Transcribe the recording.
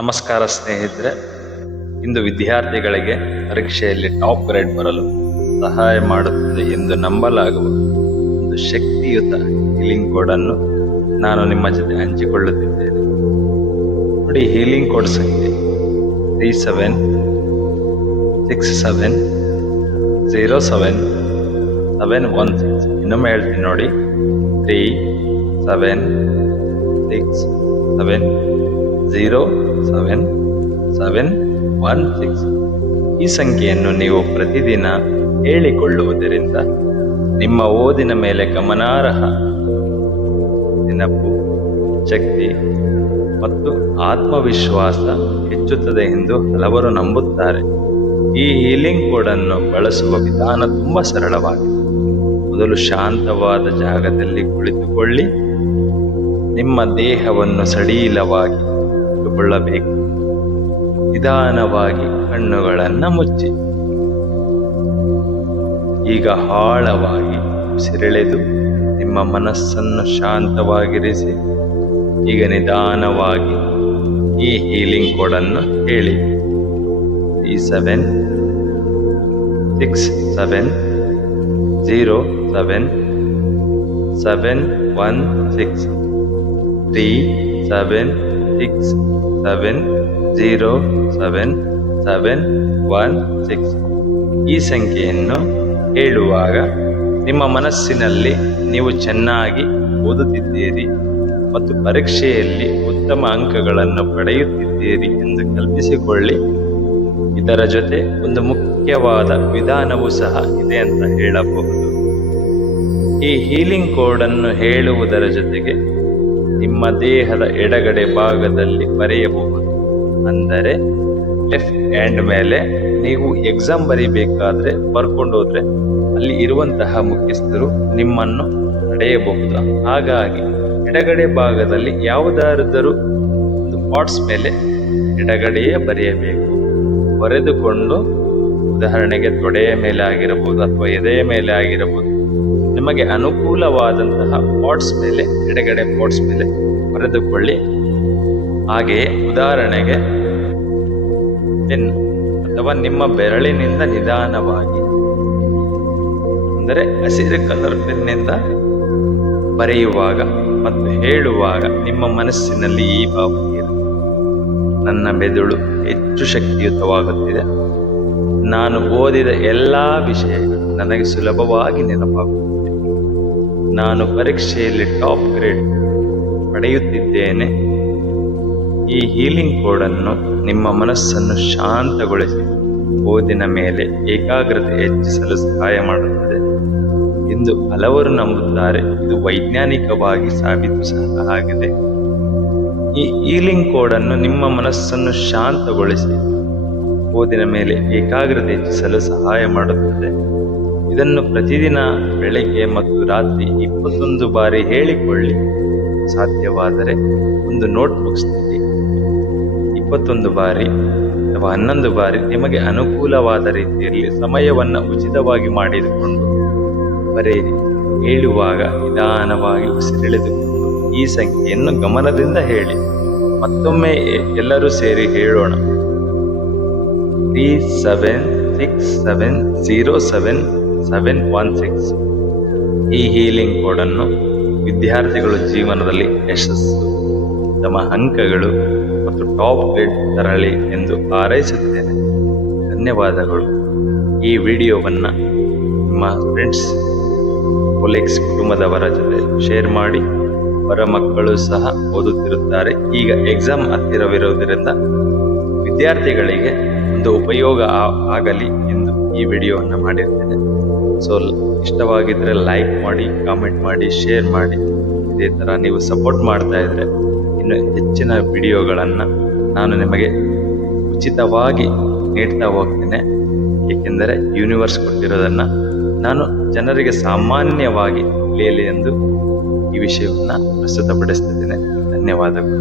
ನಮಸ್ಕಾರ ಸ್ನೇಹಿತರೆ. ಇಂದು ವಿದ್ಯಾರ್ಥಿಗಳಿಗೆ ಪರೀಕ್ಷೆಯಲ್ಲಿ ಟಾಪ್ ಗ್ರೇಡ್ ಬರಲು ಸಹಾಯ ಮಾಡುತ್ತದೆ ಎಂದು ನಂಬಲಾಗುವ ಒಂದು ಶಕ್ತಿಯುತ ಹೀಲಿಂಗ್ ಕೋಡ್ ಅನ್ನು ನಾನು ನಿಮ್ಮ ಜೊತೆ ಹಂಚಿಕೊಳ್ಳುತ್ತಿದ್ದೇನೆ. ನೋಡಿ, ಹೀಲಿಂಗ್ ಕೋಡ್ ಸಂಖ್ಯೆ 3767077716. ಇನ್ನೊಮ್ಮೆ ಹೇಳ್ತೀನಿ ನೋಡಿ, 3767077716. ಈ ಸಂಖ್ಯೆಯನ್ನು ನೀವು ಪ್ರತಿದಿನ ಹೇಳಿಕೊಳ್ಳುವುದರಿಂದ ನಿಮ್ಮ ಓದಿನ ಮೇಲೆ ಗಮನಾರ್ಹ ನೆನಪು ಶಕ್ತಿ ಮತ್ತು ಆತ್ಮವಿಶ್ವಾಸ ಹೆಚ್ಚುತ್ತದೆ ಎಂದು ಹಲವರು ನಂಬುತ್ತಾರೆ. ಈ ಹೀಲಿಂಗ್ ಕೋಡ್ ಅನ್ನು ಬಳಸುವ ವಿಧಾನ ತುಂಬಾ ಸರಳವಾಗಿದೆ. ಮೊದಲು ಶಾಂತವಾದ ಜಾಗದಲ್ಲಿ ಕುಳಿತುಕೊಳ್ಳಿ. ನಿಮ್ಮ ದೇಹವನ್ನು ಸಡಿಲವಾಗಿ ಇಟ್ಟುಕೊಳ್ಳಬೇಕು. ನಿಧಾನವಾಗಿ ಕಣ್ಣುಗಳನ್ನು ಮುಚ್ಚಿ ಈಗ ಆಳವಾಗಿ ಉಸಿರೆಳೆದು ನಿಮ್ಮ ಮನಸ್ಸನ್ನು ಶಾಂತವಾಗಿರಿಸಿ. ಈಗ ನಿಧಾನವಾಗಿ ಈ ಹೀಲಿಂಗ್ ಕೋಡ್ ಅನ್ನು ಹೇಳಿ. 3767077716. 3767077716. ಈ ಸಂಖ್ಯೆಯನ್ನು ಹೇಳುವಾಗ ನಿಮ್ಮ ಮನಸ್ಸಿನಲ್ಲಿ ನೀವು ಚೆನ್ನಾಗಿ ಓದುತ್ತಿದ್ದೀರಿ ಮತ್ತು ಪರೀಕ್ಷೆಯಲ್ಲಿ ಉತ್ತಮ ಅಂಕಗಳನ್ನು ಪಡೆಯುತ್ತಿದ್ದೀರಿ ಎಂದು ಕಲ್ಪಿಸಿಕೊಳ್ಳಿ. ಇದರ ಜೊತೆ ಒಂದು ಮುಖ್ಯವಾದ ವಿಧಾನವೂ ಸಹ ಇದೆ ಅಂತ ಹೇಳಬಹುದು. ಈ ಹೀಲಿಂಗ್ ಕೋಡ್ ಅನ್ನು ಹೇಳುವುದರ ಜೊತೆಗೆ ನಿಮ್ಮ ದೇಹದ ಎಡಗಡೆ ಭಾಗದಲ್ಲಿ ಬರೆಯಬಹುದು. ಅಂದರೆ ಲೆಫ್ಟ್ ಹ್ಯಾಂಡ್ ಮೇಲೆ ನೀವು ಎಕ್ಸಾಮ್ ಬರೀಬೇಕಾದ್ರೆ ಬರ್ಕೊಂಡು ಹೋದ್ರೆ ಅಲ್ಲಿ ಇರುವಂತಹ ಮುಖ್ಯಸ್ಥರು ನಿಮ್ಮನ್ನು ತಡೆಯಬಹುದು. ಹಾಗಾಗಿ ಎಡಗಡೆ ಭಾಗದಲ್ಲಿ ಯಾವುದಾದರೂ ಒಂದು ಪಾಟ್ಸ್ ಮೇಲೆ ಎಡಗಡೆಯೇ ಬರೆಯಬೇಕು. ಬರೆದುಕೊಂಡು, ಉದಾಹರಣೆಗೆ ತೊಡೆಯ ಮೇಲೆ ಆಗಿರಬಹುದು ಅಥವಾ ಎದೆಯ ಮೇಲೆ ಆಗಿರಬಹುದು, ನಿಮಗೆ ಅನುಕೂಲವಾದಂತಹ ಪಾಟ್ಸ್ ಮೇಲೆ, ಎಡಗಡೆ ಪಾಟ್ಸ್ ಮೇಲೆ ಬರೆದುಕೊಳ್ಳಿ. ಹಾಗೆಯೇ ಉದಾಹರಣೆಗೆ ಪೆನ್ ಅಥವಾ ನಿಮ್ಮ ಬೆರಳಿನಿಂದ ನಿಧಾನವಾಗಿ, ಅಂದರೆ ಹಸಿರು ಕಲರ್ ಪೆನ್ನಿಂದ ಬರೆಯುವಾಗ ಮತ್ತು ಹೇಳುವಾಗ ನಿಮ್ಮ ಮನಸ್ಸಿನಲ್ಲಿ ಈ ಭಾವನೆ ಇರುತ್ತೆ: ನನ್ನ ಮೆದುಳು ಹೆಚ್ಚು ಶಕ್ತಿಯುತವಾಗುತ್ತಿದೆ. ನಾನು ಓದಿದ ಎಲ್ಲಾ ವಿಷಯಗಳು ನನಗೆ ಸುಲಭವಾಗಿ ನೆನಪಾಗುತ್ತಿದೆ. ನಾನು ಪರೀಕ್ಷೆಯಲ್ಲಿ ಟಾಪ್ ಗ್ರೇಡ್ ಪಡೆಯುತ್ತಿದ್ದೇನೆ. ಈ ಹೀಲಿಂಗ್ ಕೋಡ್ ಅನ್ನು ನಿಮ್ಮ ಮನಸ್ಸನ್ನು ಶಾಂತಗೊಳಿಸಿ ಓದಿನ ಮೇಲೆ ಏಕಾಗ್ರತೆ ಹೆಚ್ಚಿಸಲು ಸಹಾಯ ಮಾಡುತ್ತದೆ ಎಂದು ಹಲವರು ನಂಬುತ್ತಾರೆ. ಇದು ವೈಜ್ಞಾನಿಕವಾಗಿ ಸಾಬೀತು ಸಹ ಆಗಿದೆ. ಈ ಹೀಲಿಂಗ್ ಕೋಡ್ ಅನ್ನು ನಿಮ್ಮ ಮನಸ್ಸನ್ನು ಶಾಂತಗೊಳಿಸಿ ಓದಿನ ಮೇಲೆ ಏಕಾಗ್ರತೆ ಹೆಚ್ಚಿಸಲು ಸಹಾಯ ಮಾಡುತ್ತದೆ. ಇದನ್ನು ಪ್ರತಿದಿನ ಬೆಳಗ್ಗೆ ಮತ್ತು ರಾತ್ರಿ 21 ಬಾರಿ ಹೇಳಿಕೊಳ್ಳಿ. ಸಾಧ್ಯವಾದರೆ ಒಂದು ನೋಟ್ಬುಕ್ಸ್ನಲ್ಲಿ 21 ಬಾರಿ ಅಥವಾ 11 ಬಾರಿ ನಿಮಗೆ ಅನುಕೂಲವಾದ ರೀತಿಯಲ್ಲಿ ಸಮಯವನ್ನು ಉಚಿತವಾಗಿ ಮಾಡಿಕೊಂಡು ಬರೆಯಿರಿ. ಹೇಳುವಾಗ ನಿಧಾನವಾಗಿ ಉಸಿರೆಳೆದುಕೊಂಡು ಈ ಸಂಖ್ಯೆಯನ್ನು ಗಮನದಿಂದ ಹೇಳಿ. ಮತ್ತೊಮ್ಮೆ ಎಲ್ಲರೂ ಸೇರಿ ಹೇಳೋಣ: 3767077716. ಈ ಹೀಲಿಂಗ್ ಕೋಡ್ ಅನ್ನು ವಿದ್ಯಾರ್ಥಿಗಳು ಜೀವನದಲ್ಲಿ ಯಶಸ್ಸು, ತಮ್ಮ ಅಂಕಗಳು ಮತ್ತು ಟಾಪ್ ಗ್ರೇಡ್ ತರಲಿ ಎಂದು ಹಾರೈಸುತ್ತೇನೆ. ಧನ್ಯವಾದಗಳು. ಈ ವಿಡಿಯೋವನ್ನು ನಿಮ್ಮ ಫ್ರೆಂಡ್ಸ್, ಕೊಲೀಗ್ಸ್, ಕುಟುಂಬದವರ ಜೊತೆ ಶೇರ್ ಮಾಡಿ. ಅವರ ಮಕ್ಕಳು ಸಹ ಓದುತ್ತಿರುತ್ತಾರೆ. ಈಗ ಎಕ್ಸಾಮ್ ಹತ್ತಿರವಿರುವುದರಿಂದ ವಿದ್ಯಾರ್ಥಿಗಳಿಗೆ ಒಂದು ಉಪಯೋಗ ಆಗಲಿ ಎಂದು ಈ ವಿಡಿಯೋವನ್ನು ಮಾಡಿರ್ತೇನೆ. ಸೊ ಇಷ್ಟವಾಗಿದ್ದರೆ ಲೈಕ್ ಮಾಡಿ, ಕಾಮೆಂಟ್ ಮಾಡಿ, ಶೇರ್ ಮಾಡಿ. ಇದೇ ಥರ ನೀವು ಸಪೋರ್ಟ್ ಮಾಡ್ತಾ ಇದ್ದರೆ ಇನ್ನು ಹೆಚ್ಚಿನ ವಿಡಿಯೋಗಳನ್ನು ನಾನು ನಿಮಗೆ ಉಚಿತವಾಗಿ ನೀಡ್ತಾ ಹೋಗ್ತೇನೆ. ಏಕೆಂದರೆ ಯೂನಿವರ್ಸ್ ಕೊಟ್ಟಿರೋದನ್ನು ನಾನು ಜನರಿಗೆ ಸಾಮಾನ್ಯವಾಗಿ ತಿಳಿಯಲಿ ಎಂದು ಈ ವಿಷಯವನ್ನು ಪ್ರಸ್ತುತಪಡಿಸ್ತಿದ್ದೇನೆ. ಧನ್ಯವಾದಗಳು.